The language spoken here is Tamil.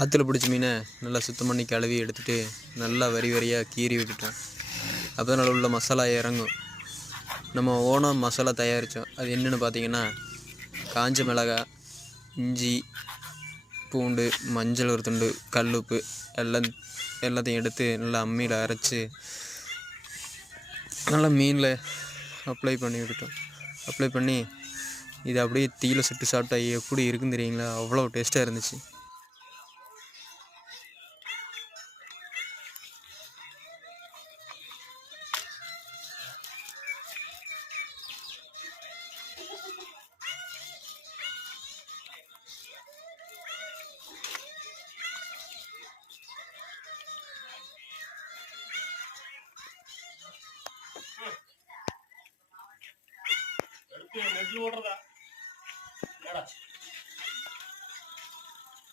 ஆற்றுல பிடிச்ச மீனை நல்லா சுத்தம் பண்ணி கழுவி எடுத்துகிட்டு நல்லா வரி வரியாக கீறி விட்டுட்டோம். அப்போ தான் உள்ள மசாலா இறங்கும். நம்ம ஓனாக மசாலா தயாரித்தோம் அது என்னென்னு பார்த்தீங்கன்னா காஞ்ச மிளகாய் இஞ்சி பூண்டு மஞ்சள் ஒரு துண்டு கல்லுப்பு எல்லாம் எல்லாத்தையும் எடுத்து நல்லா அம்மியில் அரைச்சி நல்லா மீனில் அப்ளை பண்ணி விட்டுட்டோம். அப்ளை பண்ணி இதை அப்படியே தீயில சுட்டு சாப்பிட்டா எப்படி இருக்குன்னு தெரியுங்களா? அவ்வளோ டேஸ்ட்டாக இருந்துச்சு. tienes, gorda?